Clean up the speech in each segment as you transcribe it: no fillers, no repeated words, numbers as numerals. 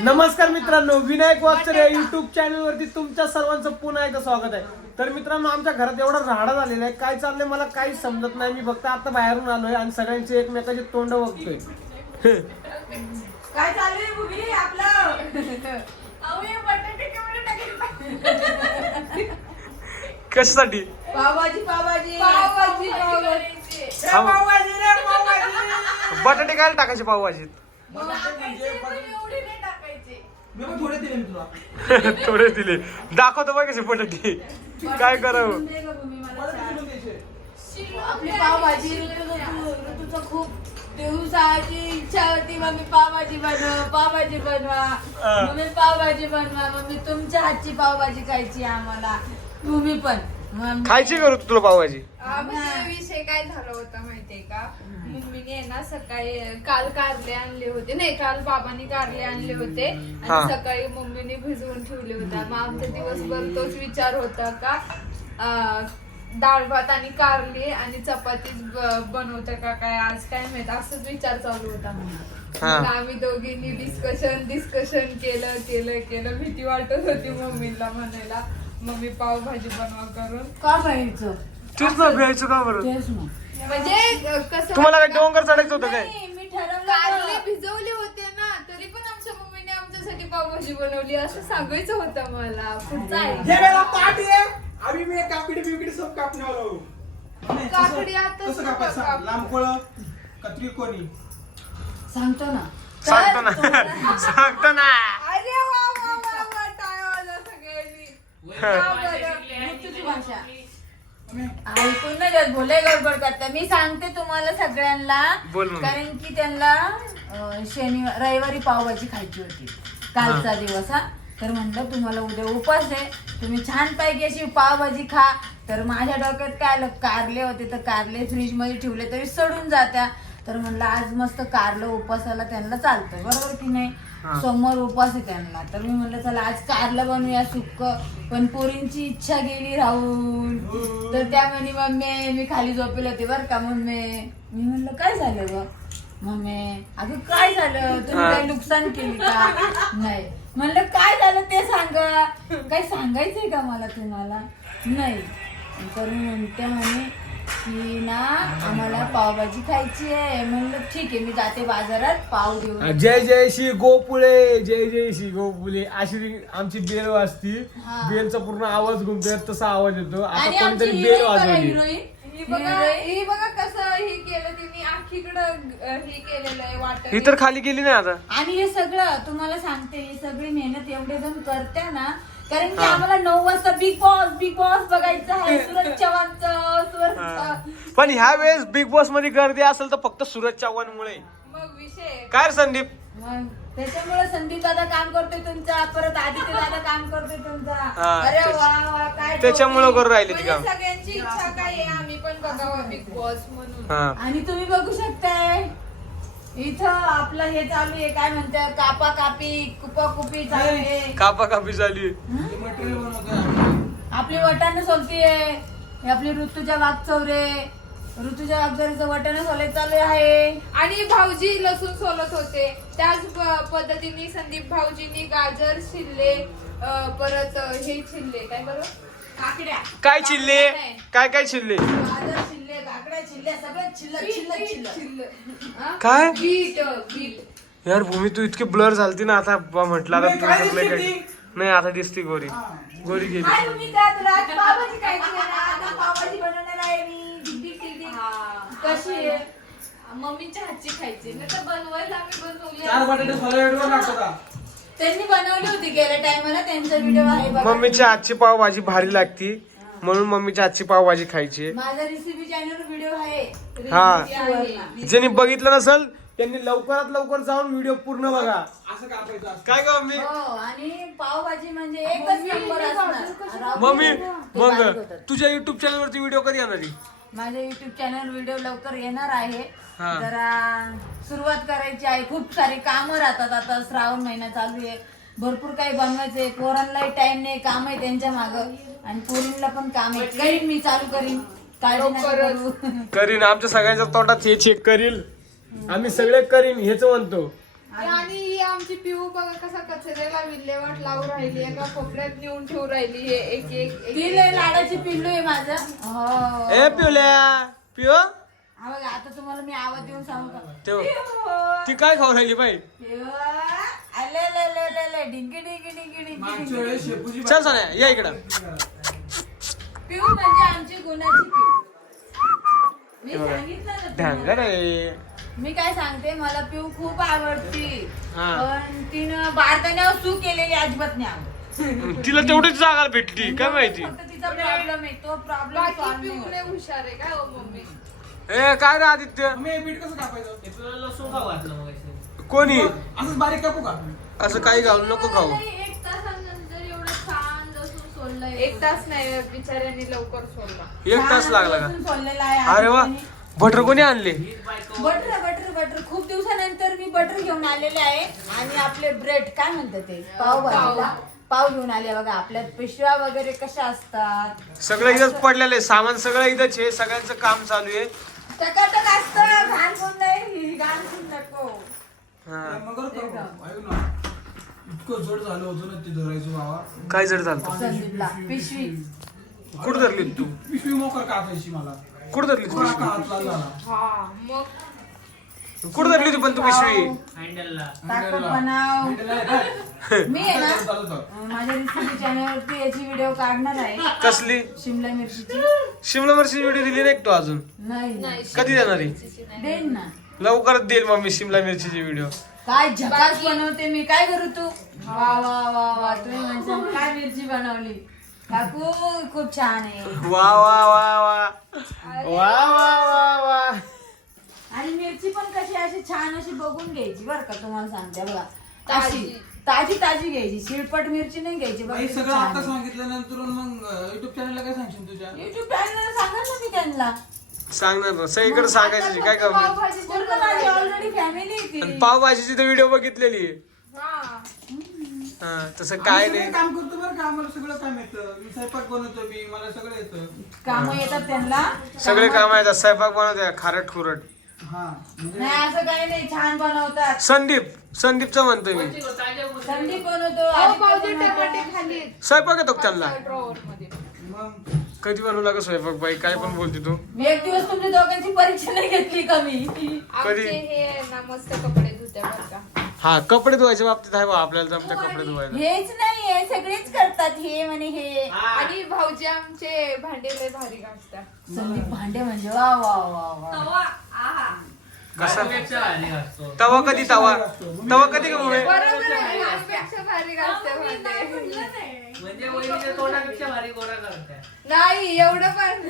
नमस्कार मित्रांनो, विनायक वाकचर या युट्यूब चॅनल वरती तुमच्या सर्वांचं पुन्हा एकदा स्वागत आहे. तर मित्रांनो, आमच्या घरात एवढा राडा झालेला आहे, काय चाललंय मला काही समजत नाही. मी फक्त आता बाहेरून आलोय आणि सगळ्यांचे एकमेकाचे तोंड बघतोय. काय चालू आहे भूमी आपलं? कशासाठी? पावभाजी पावभाजी पावभाजी पावभाजी रे पावभाजी. बटाटे काय टाकायचे पावभाजीत? थोडे दिले. दाखवतो बघ कसे बटाटे. काय करावं? आपली पावभाजी ऋतूचं खूप दिवसाची इच्छा होती. मम्मी पावभाजी बनवा मम्मी पावभाजी बनवा. मम्मी तुमच्या हातची पावभाजी खायची आम्हाला. तुम्ही पण खायची करू तुला पावभाजी? विषय काय झाला होता माहितीये का? मम्मीने ना सकाळी काल कारले आणले होते, नाही काल बाबांनी कारले आणले होते आणि सकाळी मम्मीने भिजवून ठेवले होते. मग आमचा दिवसभर तोच विचार होता का डाळ भात आणि कारले आणि चपाती बनवतं का काय आज, काय माहित, असंच विचार चालू होता. मग आम्ही दोघींनी डिस्कशन केलं. भीती वाटत होती मम्मीला म्हणायला मम्मी पावभाजी बनवा करून. का भ्यायचं? तूच ना भ्यायचं का बरं? तेच ना. म्हणजे कसं तुम्हाला काय डोंगर चढायचं होतं काय? मी कारले भिजवले होते ना, तरी पण आमच्या मम्मीने आमच्यासाठी पावभाजी बनवली असं सांगायचं होतं मला. पुढचा अभी मैं काकड़ी सब कापने वाला हूँ. काकडी आता कसं कापायचं? लांबकोळ कत्री कोणी सांगतो ना. सांगतो ना. अरे वा वा वा वा, टाळ्या वाजवा सगळ्यांनी. का बरं? तुझी भाषा ऐकून ना जात भोले गडबड करता. मी सांगते तुम्हाला सगळ्यांना, बोल मग. कारण की त्यांना रविवारी पावभाजी खायची होती कालचा दिवस. हा तर म्हणलं तुम्हाला उद्या उपास आहे, तुम्ही छान पैकी अशी पावभाजी खा. तर माझ्या डोक्यात काय आलं, कारले होते तर कारले फ्रीज मध्ये ठेवले तरी सडून जात्या. तर म्हणलं आज मस्त कारलं उपासाला त्यांना चालतं, बरोबर की नाही? सोमवार उपास आहे त्यांना. तर मी म्हणलं चला आज कारलं बनवूया सुक्क. पण पोरींची इच्छा गेली राहून. तर त्या म्हणे मम्मी मी खाली झोपेल होते बरं का मम्मी. मी म्हणलं काय झालं ग मम्मी? अगं काय झालं, तुम्ही काही नुकसान केली का? नाही. म्हणलं काय झालं ते सांगा, काय सांगायचंय का मला तुम्हाला? नाही. तर मी म्हणते म्हणे की ना आम्हाला पावभाजी खायची आहे. म्हणलं ठीक आहे, मी जाते बाजारात पाव घेऊन. जय जय श्री गोपुळे, जय जय श्री गोपुळे अशी आमची बेल वाजती. बेलचा पूर्ण आवाज घुमतोय तसा आवाज येतो. आता आणि कोणीतरी आमची बेल हिरोईन बघा, वाजवली. हिरोईन ही बघा कसं हे केलं तिने, आखीकडं हे केलेलं आहे वाटत. ही तर खाली गेली नाही आता. आणि हे सगळं तुम्हाला सांगते, ही सगळी मेहनत एवढे जण करते ना, कारण की आम्हाला 9 वाजता बिग बॉस बघायचं आहे. सूरज चव्हाणचं. पण ह्या वेळेस बिग बॉस मध्ये गर्दी असेल तर फक्त सूरज चव्हाणमुळे. मग विषय काय रे संदीप? मग त्याच्यामुळे संदीप दादा काम करतोय तुमचा, परत आदित्य दादा काम करतोय तुमचा. अरे वा वा, काय त्याच्यामुळे करू राहिले ती काम. म्हणजे सगळ्यांची इच्छा काय आहे आम्ही पण बघावं बिग बॉस म्हणून. आणि तुम्ही बघू शकताय इथं आपलं हे चालू आहे, काय म्हणतात, कापा कापी कुपी चालू आहे. कापा कापी झाली. मटेरियल बनवतोय. आपली वटाणं सोलतीये. आपली ऋतूच्या वागचौरे, ऋतूच्या वागचौरेचं वटाणं सोले चालू आहे. आणि भाऊजी लसूण सोलत होते. त्याच पद्धतीने संदीप भाऊजींनी गाजर छिल्ले, परत हे छिल्ले, काय बरं, काकड्या. काय चिल्ले? काय चिल्ले? गाजर छिल्ले, काकड्या छिल्ल्या, सगळं छिल्ल. काय? बीट. यार भूमी तू इतकी ब्लर झालती ना आता म्हटलं आता नाही, तू काय म्हटलंय काय? दिसली? नाही आता दिसती गोरी गेली. काय तुम्ही काय तुला आज पावभाजी खायची आहे ना? आता पावभाजी बनवणार आहे मी. कशी आहे? मम्मीच्या हातची खायची ना, तर बनवायला आम्ही बनवली. 4 बटाटे सोलायला लागतो. त्यांनी बनवली होती गेल्या टायमाला, त्यांचा व्हिडिओ आहे बघा. मम्मीच्या हातची पावभाजी भारी लागती म्हणून मम्मीच्या हातची पावभाजी खायची. माझा रेसिपी चॅनल व्हिडिओ आहे. हा, ज्यांनी बघितलं नसेल त्यांनी लवकरात लवकर जाऊन व्हिडिओ पूर्ण बघा. असं कापायचं असतं. काय ग मम्मी? हो, आणि पावभाजी म्हणजे एकच नंबर असणार. मम्मी ते मग बारीक होतात. तुझ्या युट्यूब चॅनल वरती व्हिडिओ कधी येणार आहे? माझ्या युट्यूब चॅनल व्हिडिओ लवकर येणार आहे. हा. जरा सुरुवात करायची आहे. खूप सारे कामं राहतात. आता श्रावण महिना चालू आहे, भरपूर काही बनवायचंय. पोरांनाही टाइम नाही, काम आहे त्यांच्या माग, आणि पोरींना पण काम आहे. करीन मी, चालू करीन. काळजी नका करू. करीन, आमच्या सगळ्यांच्या तोंडात हे चेक करील. आम्ही सगळे करीन हेच म्हणतो. आणि ही आमची पिऊ बघा कसा कचऱ्याला विल्हेवाट लावून राहिली एका कोपऱ्यात नेऊन ठेवून राहिली हे एक एक ती लय लाडाची पिल्लू आहे माझं हो ए पिवल्या पिओ हा बघा आता तुम्हाला मी आवाज देऊन सांगू का ठेव. पिऊ. ती काय खाऊ राहिली बाई पिऊ. आले ले ले ले ले डिंगी डिंगी डिंगी डिंगी मागच्या डिंगी वेळेस शेपूची चल सोन्या या इकडं पिऊ म्हणजे आमची गुणाची पिऊ मी सांगितलं ना ढंगर तुम्हाला. आहे मी काय सांगते मला पिऊ खूप आवडती हा. पण तिनं बारदाण्यावर सू केलेली अजिबात नाही आवडत तिला तेवढीच जागा भेटली काय माहिती फक्त तिचा प्रॉब्लेम आहे तो प्रॉब्लेम बाकी सॉल्व्ह नाही पिऊ होत. लय हुशार आहे काय हो मम्मी ए काय रे आदित्य मम्मी हे पीठ कसं कापायचं लसूण खाऊ घातलं मग कोणी असंच बारीक कापू का असं काही घालू नको खाऊ एक तासानंतर एवढं छान लसूण सोललं एक तास नाही बिचाऱ्यांनी लवकर सोडला एक तास लागला का लसूण सोललेला आहे अरे वा आणि बटर कोणी आणले बटर बटर बटर खूप दिवसानंतर मी बटर घेऊन आलेले आहे आणि आपले ब्रेड काय म्हणतात ते पाव भाजीला पाव घेऊन आले बघा आपल्यात पिशव्या वगैरे कशा असतात सगळं इथंच पडलेलं आहे सामान सगळं इथंच आहे सगळ्यांचं काम चालू आहे टकाटक असतं घाण कोण नाही घाण कोण नको हा. मग करतो. ऐक ना इतकं जड झालं होतं ना ते धरायचं बाबा काय जड झालं संदीपला पिशवी कुठं धरली तू पिशवी मोकर कापायची मला कुठं धरली तू थोडा पिशवी हात लागला हा मग कुठं धरली तू पण तू पिशवी हँडलला ताकद बनाव मी आहे ना चालू माझ्या रेसिपी चॅनलवरती याची व्हिडिओ काढणार आहे कसली शिमला मिरचीची शिमला मिरची व्हिडिओ दिली नाही का तू अजून नाही नाही कधी देणार आहे देईन ना लवकरच देईल मम्मी शिमला मिरचीची व्हिडिओ काय झकास बनवते मी काय करू तू वा वा वा वा तुम्ही म्हणशाल काय मिरची बनवली काकू खूप छान आहे वा वा वा वा वा वा वा वा आणि मिरची पण कशी अशी छान अशी बघून घ्यायची बरं का तुम्हाला सांगते बघा ताजी. अशी ताजी ताजी घ्यायची शिळपट मिरची नाही घ्यायची बघा हे किती सगळं छान आता आहे. सांगितलं नंतर मग युट्यूब चॅनलला काय सांगशील तुझ्या युट्यूब चॅनल सांगा ना मी त्यांना सांगणार ना सगळीकडे सांगायचं काय कमी पूर्ण माझी ऑलरेडी फॅमिली आणि ती पावभाजीची तर व्हिडिओ बघितलेली आहे. हा हा तसं काय आम्ही नाही सगळं काम करतो बरं का आम्हाला सगळं काम येतं मी स्वयंपाक बनवतो मी मला सगळं येतं काम येतात त्यांना सगळे काम आहेत स्वयंपाक बनवते खारट खुरट हा म्हणजे नाही असं काही नाही छान बनवतात संदीपचं म्हणतोय मी संदीप बनवतो अहो, आदित्य भाऊजी बनवतो. टमाटे खाली स्वयंपाक येतो का त्यांना ड्रॉवर मध्ये मग कधी बनवला का स्वयंपाक बाई काय पण बोलते तू मी एक दिवस तुमच्या दोघांची परीक्षा नाही घेतली कमी आमचे हे आहे ना मस्त कपडे धुत्या बरं का हा कपडे धुवायच्या बाबतीत आहे बा आपल्याला जमते कपडे धुवायला हेच नाही हे सगळेच करतात हे म्हणे हे आणि भाऊजी आमचे भांडे लय भारी घासतात संदीप भांडे म्हणजे वा वा वा वा कसा भारी असतो तवा कधी का मम्मी बरोबर आहे भाऊपेक्षा भारी घासते भांडे म्हणजे वहिनीच्या तोंडापेक्षा भारी गोरा करताय नाही एवढं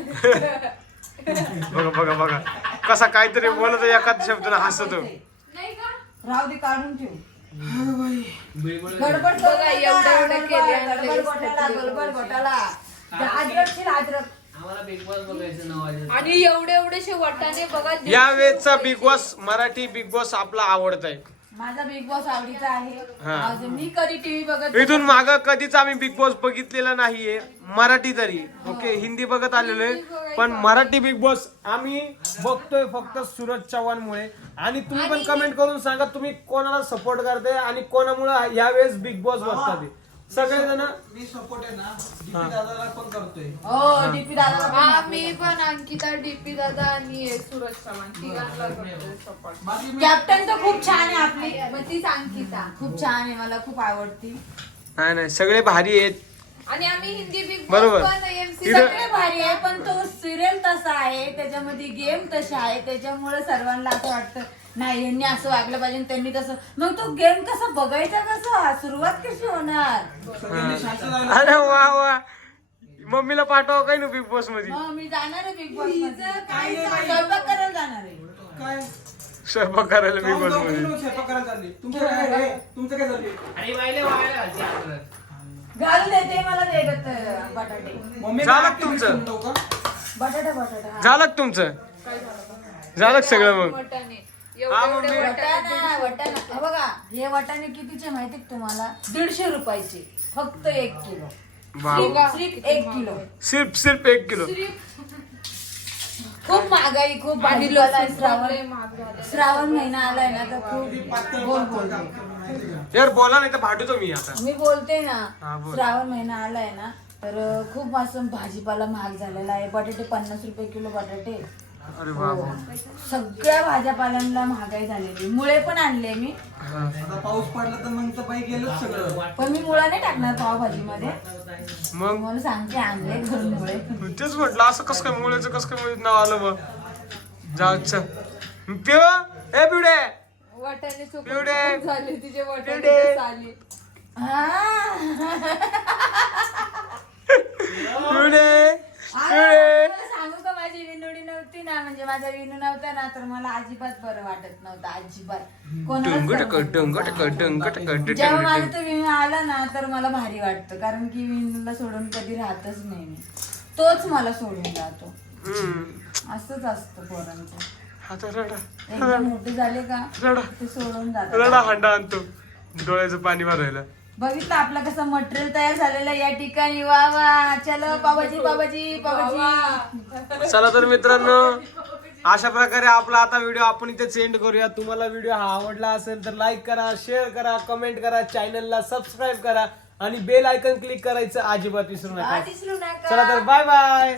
पण बघा कसा काहीतरी बोलत एखाद शब्दानं हसतो नाही का राहू दे काढून ठेव बिळबळ गडबड करू बघा, नका. एवढं केले आणि गडबड लगेच घोटाळा, फेकले. गडबड घोटाळा. अद्रकशील अद्रक आम्हाला बिग बॉस बघायचं नाव आहे आणि एवढे एवढेसे वाटाणे बघा या वेळचा Bigg Boss Marathi Bigg Boss आपला आवडत आहे माझा बिग बॉस आवडीचा आहे हा. आज मी कधी टीव्ही बघत इथून माग कधीच आम्ही बिग बॉस बघितलेला नाहीये मराठी तरी ओके हिंदी बघत आलेलो आहे पण मराठी बिग बॉस आम्ही बघतोय फक्त सूरज चव्हाणमुळे आणि तुम्ही पण कमेंट करून सांगा तुम्ही कोणाला सपोर्ट करताय आणि कोणामुळे यावेळेस बिग बॉस बघतात सगळेजण मी सपोर्ट आहे ना डीपी दादाला पण करतोय हो डीपी दादा हा मी पण अंकिता डीपी दादा आणि सूरज चव्हाण तिघांना करतोय support. बाकी मी कॅप्टन तर खूप छान आहे आपली मग तीच अंकिता खूप छान आहे मला खूप आवडती नाही सगळे भारी आहेत आणि आम्ही हिंदी बिग बरोबर. बॉस पण एमसी इथं- सगळे भारी आहे पण तो सिरियल तसा आहे त्याच्यामध्ये गेम तशा आहे त्याच्यामुळे सर्वांना असं वाटतं नाही यांनी असं वागलं पाहिजे आणि त्यांनी तसं मग तो गेम कसा बघायचा कसा सुरुवात कशी होणार सगळ्यांनी शांत राहिलं. अरे वा मम्मीला पाठवा काय ना बिग बॉस मध्ये मग मी जाणार आहे बिग बॉस काय नाही बाई. स्वयंपाक करायला जाणार आहे काय स्वयंपाक करायला बिग जाऊन बॉस जाऊन मध्ये तुम्ही स्वयंपाक करायला चालले तुमचं काय रे? तुमचं काय चाललंय आणि वायले वायला घालते अगोदर. घालू देते मला देत बटाटे मम्मी झालं काय का तुमचं? activity म्हणतो का? बटाटा हा. झालं का तुमचं झालं का सगळं मग वाटाणे हा, एवढे मम्मी. वटाणा वटाणा हे बघा हे वाटाणे कितीचे माहिती का तुम्हाला 150 रुपयाचे फक्त 1 किलो वाव. सिर्फ 1 किलो सिर्फ 1 किलो खूप महागाई खूप आणि भाजीपाला आहे. लसूण लय महाग झालेलं. श्रावण महिना आलाय ना तर खूप बोल बोलते यार बोला नाही तर भांडतो मी आता. मी बोलते ना. हा, बोल. श्रावण महिना आलाय ना तर खूप असं भाजीपाला महाग झालेला आहे. बटाटे 50 रुपये किलो बटाटे. अरे बाबा. सगळ्या भाज्यापाल्यांना महागाई झालेली. मुळे पण आणले मी, आता पाऊस पडला तर मग तर बाई गेलंच सगळं. पण मी मुळा नाही टाकणार पावभाजीमध्ये. मग मला सांगते आणले घरून मुळे. तेच म्हटलं असं कसं काय मुळेचं कसं काय नाव आलं मग. जाऊच ए पिवडे वाटाणे सुकून पिवडे. खूप झाले तिचे वाटाणे पिवडे. तर चालले. पिवडे मला सांगू का माझी विनोडी नव्हती ना, म्हणजे माझा विनू नव्हता ना तर मला अजिबात बरं वाटत नव्हतं. अजिबात जेव्हा माझा तो विनू आला ना तर मला भारी वाटतं, कारण की विनूला सोडून कधी राहतच नाही मी. तोच मला सोडून जातो. असंच असतं पोरांचं. आता रडा एकदा मोठे झाले का रडा ते सोडून जातात. रडा हांडा आणतो डोळ्याचं पाणी भरायला. बघितलं आपलं कसं मटेरियल तयार झालेलं आहे या ठिकाणी. वा वा, चलो पाबाजी पाबाजी पाबाजी. चला तर मित्रांनो, अशा प्रकारे आपला आता व्हिडिओ आपण इथे सेंड करूया. तुम्हाला व्हिडिओ हा आवडला असेल तर लाईक करा, शेअर करा, कमेंट करा, चॅनलला सबस्क्राईब करा आणि बेल आयकन क्लिक करायचं अजिबात विसरू नका. विसरू नका. चला तर बाय बाय.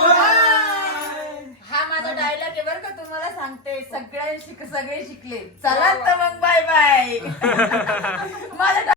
हा माझा डायलॉग आहे बरं का, तुम्हाला सांगते. सगळे शिकले. चला तर मग बाय बाय. माझा